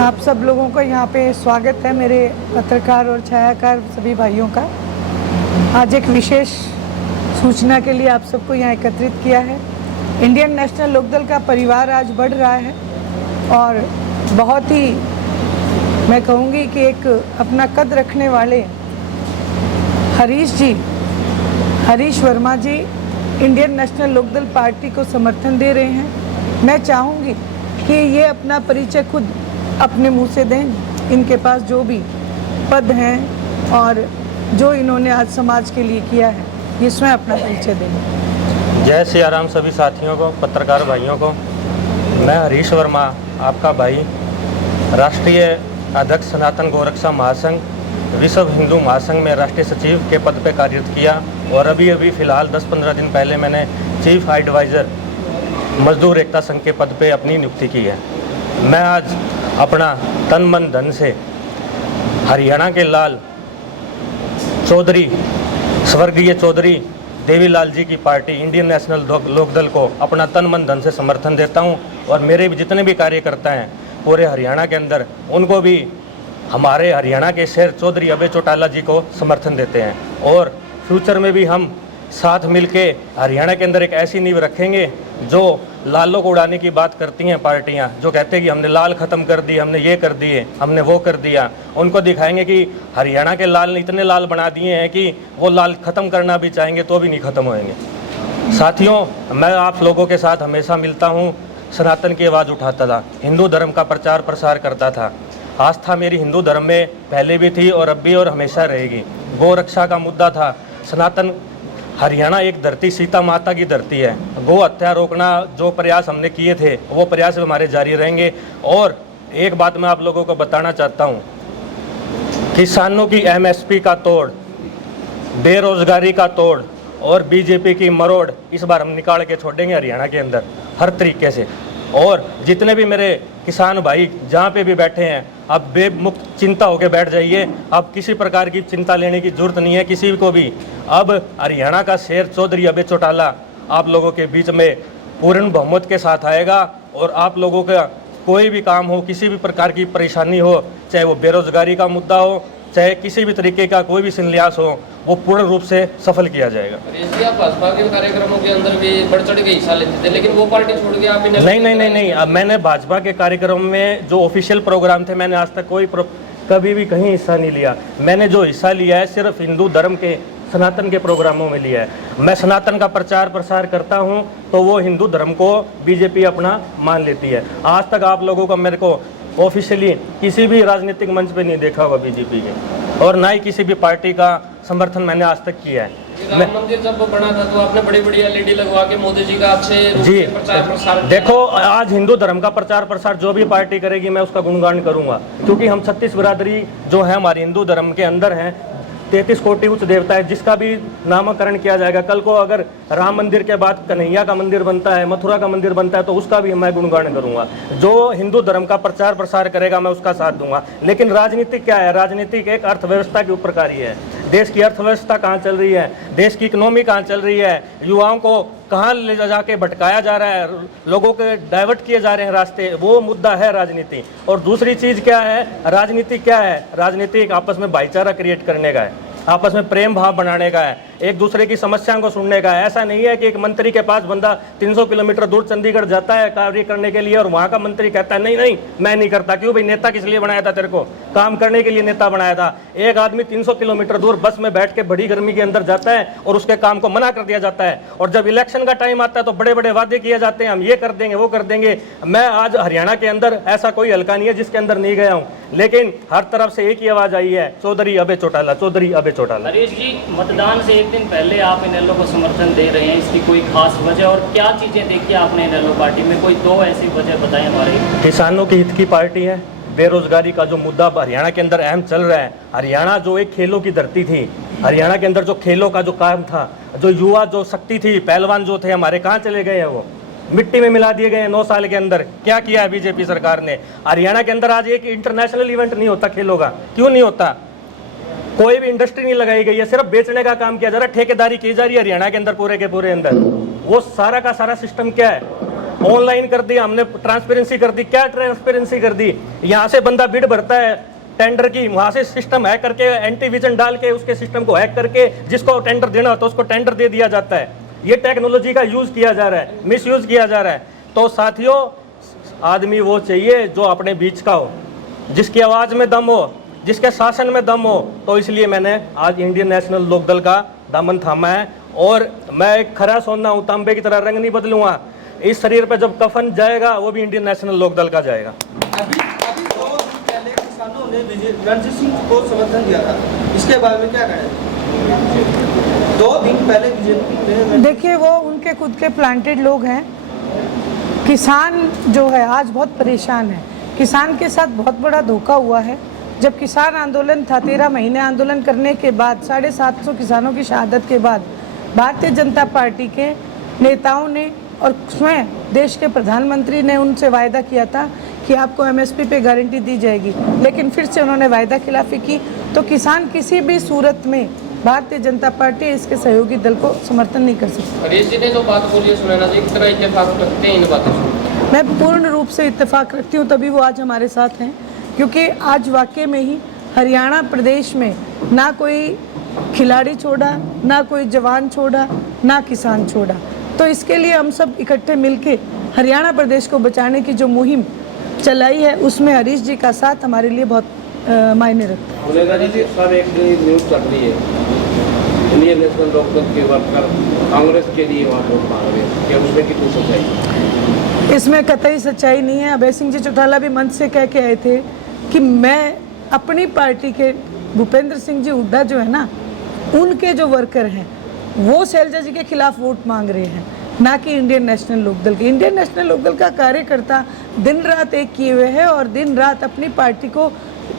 आप सब लोगों का यहाँ पे स्वागत है, मेरे पत्रकार और छायाकार सभी भाइयों का। आज एक विशेष सूचना के लिए आप सबको यहाँ एकत्रित किया है। इंडियन नेशनल लोकदल का परिवार आज बढ़ रहा है और बहुत ही मैं कहूँगी कि एक अपना कद रखने वाले हरीश वर्मा जी इंडियन नेशनल लोकदल पार्टी को समर्थन दे रहे हैं। मैं चाहूँगी कि ये अपना परिचय खुद अपने मुंह से दें। इनके पास जो भी पद हैं और जो इन्होंने आज समाज के लिए किया है, ये स्वयं अपना परिचय दें। जय सिया राम सभी साथियों को, पत्रकार भाइयों को। मैं हरीश वर्मा, आपका भाई, राष्ट्रीय अध्यक्ष सनातन गौरक्षा महासंघ, विश्व हिंदू महासंघ में राष्ट्रीय सचिव के पद पर कार्यरत किया और अभी फ़िलहाल 10-15 दिन पहले मैंने चीफ एडवाइज़र मजदूर एकता संघ के पद पे अपनी नियुक्ति की है। मैं आज अपना तन मन धन से हरियाणा के लाल चौधरी, स्वर्गीय चौधरी देवीलाल जी की पार्टी इंडियन नेशनल लोकदल को अपना तन मन धन से समर्थन देता हूं और मेरे भी जितने भी कार्यकर्ता हैं पूरे हरियाणा के अंदर, उनको भी हमारे हरियाणा के शेर चौधरी अभय चौटाला जी को समर्थन देते हैं। और फ्यूचर में भी हम साथ मिलके हरियाणा के अंदर एक ऐसी नींव रखेंगे जो लालों को उड़ाने की बात करती हैं पार्टियां, जो कहते हैं कि हमने लाल ख़त्म कर दिए, हमने ये कर दिए, हमने वो कर दिया। उनको दिखाएंगे कि हरियाणा के लाल ने इतने लाल बना दिए हैं कि वो लाल ख़त्म करना भी चाहेंगे तो भी नहीं ख़त्म होएंगे। साथियों, मैं आप लोगों के साथ हमेशा मिलता हूँ, सनातन की आवाज़ उठाता था, हिंदू धर्म का प्रचार प्रसार करता था। आस्था मेरी हिंदू धर्म में पहले भी थी और अब भी और हमेशा रहेगी। गौ रक्षा का मुद्दा था। सनातन हरियाणा एक धरती, सीता माता की धरती है। गौ हत्या रोकना जो प्रयास हमने किए थे वो प्रयास हमारे जारी रहेंगे। और एक बात मैं आप लोगों को बताना चाहता हूँ, किसानों की एमएसपी का तोड़, बेरोजगारी का तोड़ और बीजेपी की मरोड़ इस बार हम निकाल के छोड़ेंगे हरियाणा के अंदर हर तरीके से। और जितने भी मेरे किसान भाई जहाँ पे भी बैठे हैं, आप बेमुक्त चिंता होकर बैठ जाइए। अब किसी प्रकार की चिंता लेने की जरूरत नहीं है किसी को भी। अब हरियाणा का शेर चौधरी अभय चौटाला आप लोगों के बीच में पूर्ण बहुमत के साथ आएगा और आप लोगों का कोई भी काम हो, किसी भी प्रकार की परेशानी हो, चाहे वो बेरोजगारी का मुद्दा हो, चाहे किसी भी तरीके का कोई भी संन्यास हो, वो पूर्ण रूप से सफल किया जाएगा। आप भाजपा के कार्यक्रमों के अंदर भी बढ़ चढ़ के हिस्सा लेते थे, लेकिन वो पार्टी छोड़ के आप नहीं। अब मैंने भाजपा के कार्यक्रम में जो ऑफिशियल प्रोग्राम थे, मैंने आज तक कभी भी कहीं हिस्सा नहीं लिया। मैंने जो हिस्सा लिया है सिर्फ हिंदू धर्म के सनातन के प्रोग्रामों में लिया है। मैं सनातन का प्रचार प्रसार करता हूं तो वो हिंदू धर्म को बीजेपी अपना मान लेती है। आज तक आप लोगों को मेरे को ऑफिशियली किसी भी राजनीतिक मंच पे नहीं देखा होगा बीजेपी के, और ना ही किसी भी पार्टी का समर्थन मैंने आज तक किया है। राम मंदिर जब बना था तो आपने बड़ी बड़ी एलईडी लगवा के मोदी जी का अच्छे रूप जी से प्रचार प्रसार। देखो, आज हिंदू धर्म का प्रचार प्रसार जो भी पार्टी करेगी मैं उसका गुणगान करूंगा, क्योंकि हम 36 बिरादरी जो है हमारे हिंदू धर्म के अंदर हैं, 33 कोटि उच्च देवता है, जिसका भी नामकरण किया जाएगा। कल को अगर राम मंदिर के बाद कन्हैया का मंदिर बनता है, मथुरा का मंदिर बनता है, तो उसका भी मैं गुणगान करूंगा। जो हिंदू धर्म का प्रचार प्रसार करेगा मैं उसका साथ दूंगा। लेकिन राजनीति क्या है? राजनीति एक अर्थव्यवस्था के ऊपर कार्य है। देश की अर्थव्यवस्था कहाँ चल रही है, देश की इकोनॉमी कहाँ चल रही है, युवाओं को कहाँ ले जाके भटकाया जा रहा है, लोगों के डाइवर्ट किए जा रहे हैं रास्ते, वो मुद्दा है राजनीति। और दूसरी चीज़ क्या है? राजनीति क्या है? राजनीति एक आपस में भाईचारा क्रिएट करने का है, आपस में प्रेम भाव बनाने का है, एक दूसरे की समस्याओं को सुनने का है। ऐसा नहीं है कि एक मंत्री के पास बंदा 300 किलोमीटर दूर चंडीगढ़ जाता है कार्य करने के लिए और वहाँ का मंत्री कहता है नहीं मैं नहीं करता। क्यों भाई? नेता किस लिए बनाया था तेरे को? काम करने के लिए नेता बनाया था। एक आदमी 300 किलोमीटर दूर बस में बैठ के बड़ी गर्मी के अंदर जाता है और उसके काम को मना कर दिया जाता है। और जब इलेक्शन का टाइम आता है तो बड़े बड़े वादे किए जाते हैं, हम ये कर देंगे वो कर देंगे। मैं आज हरियाणा के अंदर ऐसा कोई हल्का नहीं है जिसके अंदर नहीं गया हूँ, लेकिन हर तरफ से एक ही आवाज आई है, चौधरी अभय चौटाला, चौधरी अभय चौटाला। हरीश जी, मतदान से एक दिन पहले आप इनेलो को समर्थन दे रहे हैं, इसकी कोई खास वजह और क्या चीजें देखी आपने इनेलो पार्टी में? कोई दो ऐसी वजह बताएं हमारे। किसानों के हित की पार्टी है। बेरोजगारी का जो मुद्दा हरियाणा के अंदर अहम चल रहा है, हरियाणा जो एक खेलों की धरती थी, हरियाणा के अंदर जो खेलों का जो काम था, जो युवा जो शक्ति थी, पहलवान जो थे हमारे, कहाँ चले गए हैं? वो मिट्टी में मिला दिए गए हैं 9 साल के अंदर। क्या किया है बीजेपी सरकार ने? हरियाणा के अंदर आज एक इंटरनेशनल इवेंट नहीं होता खेलों का। क्यों नहीं होता? कोई भी इंडस्ट्री नहीं लगाई गई है, सिर्फ बेचने का काम किया जा रहा है, ठेकेदारी की जा रही है हरियाणा के अंदर पूरे के पूरे अंदर। वो सारा का सारा सिस्टम क्या है? ऑनलाइन कर दिया हमने, ट्रांसपेरेंसी कर दी। क्या ट्रांसपेरेंसी कर दी? यहाँ से बंदा बिड भरता है टेंडर की, वहां से सिस्टम हैक करके एंटीविजन डाल के उसके सिस्टम को हैक करके जिसको टेंडर देना होता है उसको टेंडर दे दिया जाता है। ये टेक्नोलॉजी का यूज किया जा रहा है, मिस यूज किया जा रहा है। तो साथियों, आदमी वो चाहिए जो अपने बीच का हो, जिसकी आवाज में दम हो, जिसके शासन में दम हो। तो इसलिए मैंने आज इंडियन नेशनल लोकदल का दामन थामा है और मैं एक खरा सोना हूं, तांबे की तरह रंग नहीं बदलूंगा। इस शरीर पे जब कफन जाएगा वो भी इंडियन नेशनल लोकदल का जाएगा। अभी 2 दिन पहले किसानों ने रणजीत सिंह को समर्थन दिया था, इसके बारे में क्या कहें? 2 दिन पहले बीजेपी ने, देखिए वो उनके खुद के प्लांटेड लोग हैं। किसान जो है आज बहुत परेशान है। किसान के साथ बहुत बड़ा धोखा हुआ है। जब किसान आंदोलन था, 13 महीने आंदोलन करने के बाद 750 किसानों की शहादत के बाद भारतीय जनता पार्टी के नेताओं ने और स्वयं देश के प्रधानमंत्री ने उनसे वायदा किया था कि आपको एमएसपी पे गारंटी दी जाएगी, लेकिन फिर से उन्होंने वायदा खिलाफी की। तो किसान किसी भी सूरत में भारतीय जनता पार्टी इसके सहयोगी दल को समर्थन नहीं कर सकती। हरीश जी ने जो बात बोली है सुनैना जी, कितना इत्तेफाक रखते हैं इन बातों से? मैं पूर्ण रूप से इत्तेफाक रखती हूँ, तभी वो आज हमारे साथ हैं। क्योंकि आज वाकई में ही हरियाणा प्रदेश में ना कोई खिलाड़ी छोड़ा, ना कोई जवान छोड़ा, ना किसान छोड़ा। तो इसके लिए हम सब इकट्ठे मिलके हरियाणा प्रदेश को बचाने की जो मुहिम चलाई है उसमें हरीश जी का साथ हमारे लिए बहुत मायने रखता है। सुनैना जी, सर एक न्यूज़ चल रही है, इंडियन नेशनल लोकदल के वर्कर कांग्रेस के लिए वहाँ वोट मांग रहे हैं, क्या उसमें कितनी सच्चाई? इसमें कतई सच्चाई नहीं है। अभय सिंह जी चौटाला भी मंच से कह के आए थे कि मैं अपनी पार्टी के भूपेंद्र सिंह जी हुड्डा जो है ना, उनके जो वर्कर हैं वो शैलजा जी के खिलाफ वोट मांग रहे हैं, ना कि इंडियन नेशनल लोकदल के। इंडियन नेशनल लोकदल का कार्यकर्ता दिन रात एक किए हुए है और दिन रात अपनी पार्टी को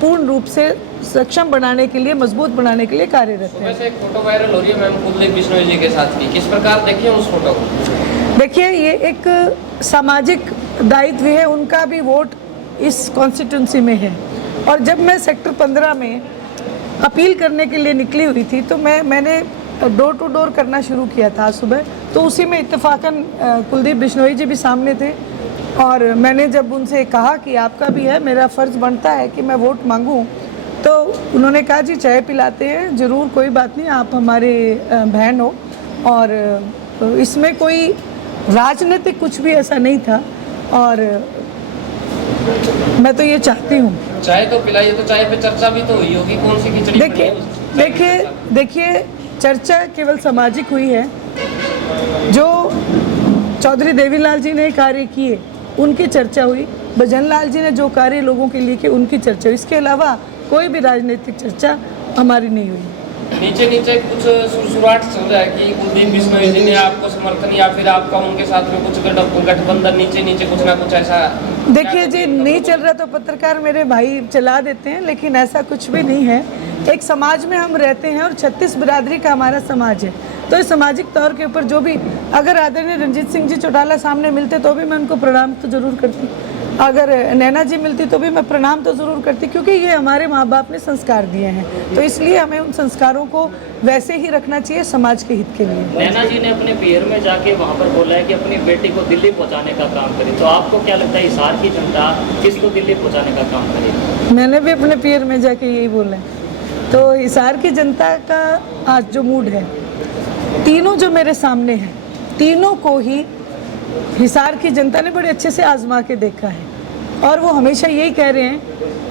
पूर्ण रूप से सक्षम बनाने के लिए, मजबूत बनाने के लिए कार्यरत है। वैसे एक फोटो वायरल हो रही है मैम कुलदीप बिश्नोई जी के साथ की, किस प्रकार देखिए उस फोटो को? देखिए ये एक सामाजिक दायित्व है, उनका भी वोट इस कॉन्स्टिट्यूंसी में है। और जब मैं सेक्टर 15 में अपील करने के लिए निकली हुई थी तो मैंने डोर टू डोर करना शुरू किया था आज सुबह। तो उसी में इत्तेफाकन कुलदीप बिश्नोई जी भी सामने थे और मैंने जब उनसे कहा कि आपका भी है, मेरा फ़र्ज़ बनता है कि मैं वोट मांगूं, तो उन्होंने कहा जी चाय पिलाते हैं, ज़रूर, कोई बात नहीं, आप हमारे बहन हो। और इसमें कोई राजनीतिक कुछ भी ऐसा नहीं था। और मैं तो ये चाहती हूँ, चाय तो पिलाइए, तो चाय पे चर्चा भी तो हुई होगी, कौन सी खिचड़ी बनी है? देखिए चर्चा केवल सामाजिक हुई है। जो चौधरी देवीलाल जी ने कार्य किए उनकी चर्चा हुई, भजन लाल जी ने जो कार्य लोगों के लिए किए उनकी चर्चा हुई। इसके अलावा कोई भी राजनीतिक चर्चा हमारी नहीं हुई। नीचे नीचे कुछ सुरसुराहट चल रहा है कि कुलदीप बिश्नोई जी ने आपको समर्थन या फिर आपका उनके साथ में कुछ गठबंधन, नीचे नीचे कुछ ना कुछ ऐसा। देखिए जी, नहीं चल रहा तो पत्रकार मेरे भाई चला देते हैं, लेकिन ऐसा कुछ भी नहीं है। एक समाज में हम रहते हैं और 36 बिरादरी का हमारा समाज है। तो इस सामाजिक तौर के ऊपर जो भी, अगर आदरणीय रणजीत सिंह जी चौटाला सामने मिलते तो भी मैं उनको प्रणाम तो जरूर करती, अगर नैना जी मिलती तो भी मैं प्रणाम तो ज़रूर करती, क्योंकि ये हमारे माँ बाप ने संस्कार दिए हैं। तो इसलिए हमें उन संस्कारों को वैसे ही रखना चाहिए समाज के हित के लिए। नैना जी ने अपने पीर में जाके वहाँ पर बोला है कि अपनी बेटी को दिल्ली पहुँचाने का काम करे, तो आपको क्या लगता है हिसार की जनता किसको दिल्ली पहुँचाने का काम करेगी? मैंने भी अपने पीर में जाके यही बोला है। तो हिसार की जनता का आज जो मूड है, तीनों जो मेरे सामने हैं, तीनों को ही हिसार की जनता ने बड़े अच्छे से आजमा के देखा है और वो हमेशा यही कह रहे हैं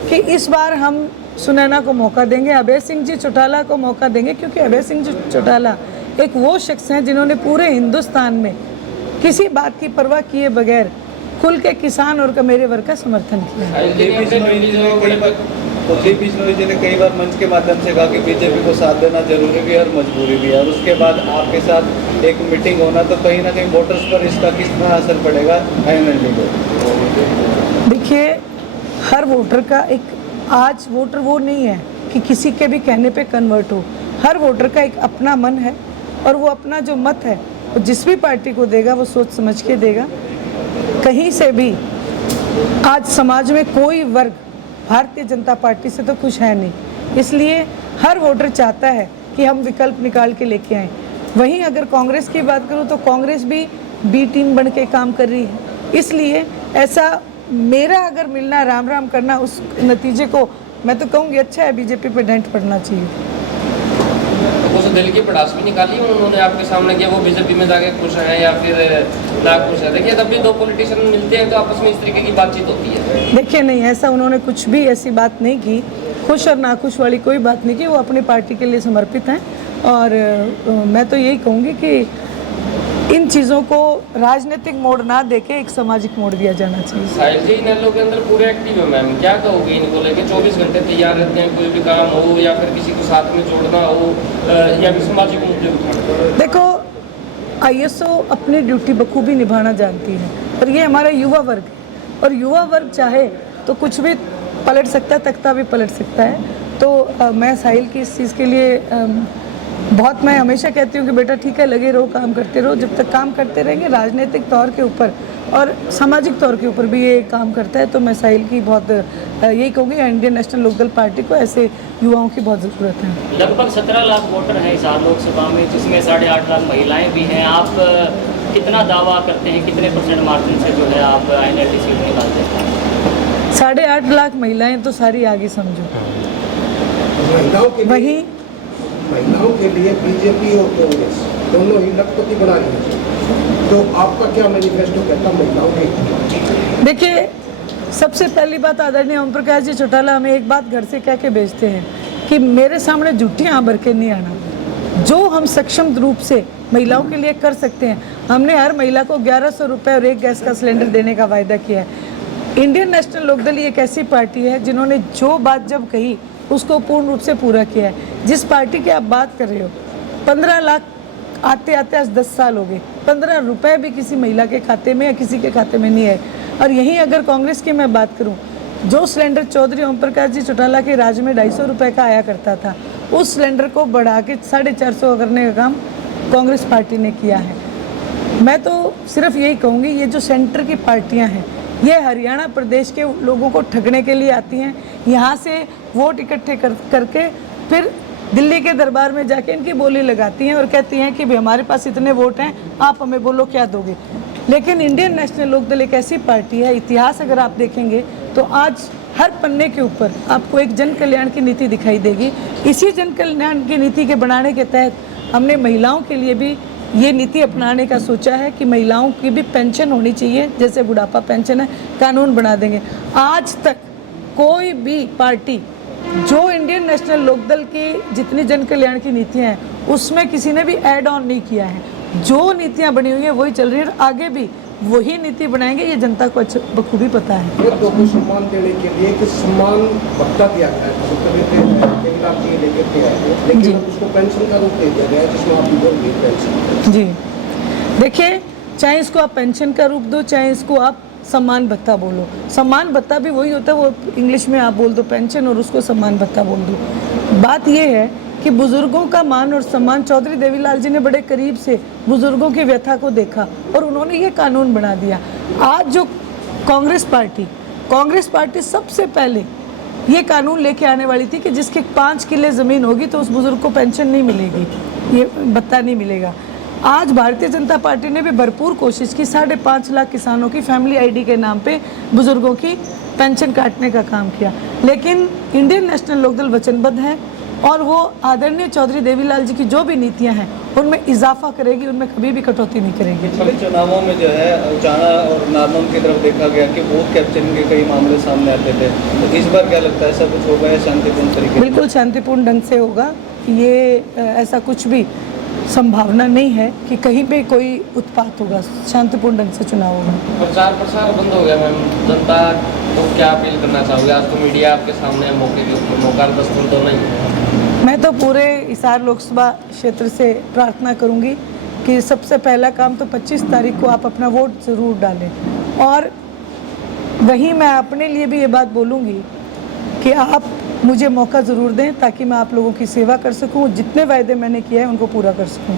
कि इस बार हम सुनैना को मौका देंगे, अभय सिंह जी चौटाला को मौका देंगे, क्योंकि अभय सिंह जी चौटाला एक वो शख्स हैं जिन्होंने पूरे हिंदुस्तान में किसी बात की परवाह किए बगैर खुल के किसान और मेरे वर्ग का समर्थन किया। कुलदीप बिश्नोई जी ने कई बार मंच के माध्यम से कहा कि बीजेपी को साथ देना जरूरी भी है और मजबूरी भी है, और उसके बाद आपके साथ एक मीटिंग होना, तो कहीं ना कहीं वोटर्स पर इसका किस तरह असर पड़ेगा फाइनली को? देखिए, हर वोटर का एक, आज वोटर वो नहीं है कि किसी के भी कहने पे कन्वर्ट हो। हर वोटर का एक अपना मन है और वो अपना जो मत है वो जिस भी पार्टी को देगा वो सोच समझ के देगा। कहीं से भी आज समाज में कोई वर्ग भारतीय जनता पार्टी से तो खुश है नहीं, इसलिए हर वोटर चाहता है कि हम विकल्प निकाल के लेके आएँ। वहीं अगर कांग्रेस की बात करूं तो कांग्रेस भी बी टीम बन के काम कर रही है। इसलिए ऐसा मेरा अगर मिलना, राम राम करना, उस नतीजे को मैं तो कहूँगी अच्छा है, बीजेपी पे डेंट पड़ना चाहिए। तो कुछ दिल की पड़ास भी निकाली उन्होंने आपके सामने कि वो बीजेपी में जाके खुश हैं या फिर ना खुश है? देखिए, तब भी दो पॉलिटिशियन मिलते हैं तो आपस में इस तरीके की बातचीत होती है। देखिए, नहीं, ऐसा उन्होंने कुछ भी ऐसी बात नहीं की, खुश और नाखुश वाली कोई बात नहीं की। वो अपनी पार्टी के लिए समर्पित हैं और मैं तो यही कहूँगी कि इन चीज़ों को राजनीतिक मोड़ ना देके एक सामाजिक मोड़ दिया जाना चाहिए। साहिल जी इनेलो के अंदर पूरे एक्टिव है मैम, क्या कहोगे इनको लेके? 24 घंटे तैयार रहते हैं, कोई भी काम हो या फिर किसी को साथ में जोड़ना हो या फिर सामाजिक मुद्दे उठाना। देखो, ISO अपनी ड्यूटी बखूबी निभाना जानती है और ये हमारा युवा वर्ग है और युवा वर्ग चाहे तो कुछ भी पलट सकता है, तख्ता भी पलट सकता है। तो मैं साहिल की इस चीज़ के लिए बहुत, मैं हमेशा कहती हूँ कि बेटा ठीक है, लगे रहो, काम करते रहो। जब तक काम करते रहेंगे राजनीतिक तौर के ऊपर और सामाजिक तौर के ऊपर भी ये काम करता है, तो मैं साहिल की बहुत यही कहूँगी, इंडियन नेशनल लोकदल पार्टी को ऐसे युवाओं की बहुत ज़रूरत है। लगभग 17 लाख वोटर हैं हिसार लोकसभा में, जिसमें 8.5 लाख महिलाएं भी हैं। आप कितना दावा करते हैं, कितने % मार्जिन से जो है आप INLD सीट निकालते हैं? 8.5 लाख महिलाएं तो सारी आगे समझो। वही महिलाओं के लिए बीजेपी और कांग्रेस दोनों ही लखपति बना रही है, तो आपका क्या मैनिफेस्टो कहता महिलाओं के? देखिए, सबसे पहली बात, आदरणीय ओम प्रकाश जी चौटाला हमें एक बात घर से कह के भेजते हैं कि मेरे सामने झूठियाँ भर के नहीं आना। जो हम सक्षम रूप से महिलाओं के लिए कर सकते हैं, हमने हर महिला को 1100 रुपये और 1 गैस का सिलेंडर देने का वायदा किया है। इंडियन नेशनल लोकदल एक ऐसी पार्टी है जिन्होंने जो बात जब कही उसको पूर्ण रूप से पूरा किया है। जिस पार्टी की आप बात कर रहे हो, 15 लाख आते आते आज 10 साल हो गए, 15 रुपए भी किसी महिला के खाते में या किसी के खाते में नहीं है। और यहीं अगर कांग्रेस की मैं बात करूं, जो सिलेंडर चौधरी ओम प्रकाश जी चौटाला के राज में 250 रुपये का आया करता था, उस सिलेंडर को बढ़ा के 450 करने का काम कांग्रेस पार्टी ने किया है। मैं तो सिर्फ यही कहूँगी, ये जो सेंटर की पार्टियाँ हैं, ये हरियाणा प्रदेश के लोगों को ठगने के लिए आती हैं। यहाँ से वोट इकट्ठे करके फिर दिल्ली के दरबार में जाके इनकी बोली लगाती हैं और कहती हैं कि भाई हमारे पास इतने वोट हैं, आप हमें बोलो क्या दोगे। लेकिन इंडियन नेशनल लोकदल एक ऐसी पार्टी है, इतिहास अगर आप देखेंगे तो आज हर पन्ने के ऊपर आपको एक जन कल्याण की नीति दिखाई देगी। इसी जन कल्याण की नीति के बनाने के तहत हमने महिलाओं के लिए भी ये नीति अपनाने का सोचा है कि महिलाओं की भी पेंशन होनी चाहिए, जैसे बुढ़ापा पेंशन है, कानून बना देंगे। आज तक कोई भी पार्टी जो इंडियन नेशनल लोकदल की जितनी जन कल्याण की नीतियाँ हैं उसमें किसी ने भी ऐड ऑन नहीं किया है। जो नीतियाँ बनी हुई है वही चल रही है, आगे भी वही नीति बनाएंगे, ये जनता को अच्छा बखूबी पता है। वृद्धों को सम्मान देने के लिए एक सम्मान भत्ता दिया गया है, लेकिन उसको पेंशन का रूप दे दिया गया है, जिसमें आप बोल पेंशन। जी, देखिए, चाहे इसको आप पेंशन का रूप दो, चाहे इसको आप सम्मान भत्ता बोलो, सम्मान भत्ता भी वही होता है, वो इंग्लिश में आप बोल दो पेंशन और उसको सम्मान भत्ता बोल दो। बात ये है कि बुजुर्गों का मान और सम्मान, चौधरी देवीलाल जी ने बड़े करीब से बुजुर्गों की व्यथा को देखा और उन्होंने ये कानून बना दिया। आज जो कांग्रेस पार्टी सबसे पहले ये कानून लेके आने वाली थी कि जिसके 5 किले ज़मीन होगी तो उस बुजुर्ग को पेंशन नहीं मिलेगी, ये भत्ता नहीं मिलेगा। आज भारतीय जनता पार्टी ने भी भरपूर कोशिश की, 5.5 लाख किसानों की फैमिली ID के नाम पे बुजुर्गों की पेंशन काटने का काम किया। लेकिन इंडियन नेशनल लोकदल वचनबद्ध है और वो आदरणीय चौधरी देवीलाल जी की जो भी नीतियां हैं उनमें इजाफा करेगी, उनमें कभी भी कटौती नहीं करेगी। पिछले चुनावों में जो है उचाना और नारनौल की तरफ देखा गया कि बूथ कैप्चरिंग के कई मामले सामने आते थे, तो इस बार क्या लगता है, ऐसा कुछ होगा या शांतिपूर्ण तरीके? बिल्कुल शांतिपूर्ण ढंग से होगा। ये ऐसा कुछ भी संभावना नहीं है कि कहीं पे कोई उत्पात होगा, शांतिपूर्ण ढंग से चुनाव होगा। प्रचार प्रसार बंद हो गया मैम, जनता को क्या अपील करना चाहोगे? आज तो मीडिया आपके सामने है, मौके के ऊपर मौका और दस्तूर दोनों ही है। मैं तो पूरे हिसार लोकसभा क्षेत्र से प्रार्थना करूंगी कि सबसे पहला काम तो 25 तारीख को आप अपना वोट ज़रूर डालें। और वहीं मैं अपने लिए भी ये बात बोलूँगी कि आप मुझे मौका ज़रूर दें ताकि मैं आप लोगों की सेवा कर सकूं, जितने वायदे मैंने किए हैं उनको पूरा कर सकूं।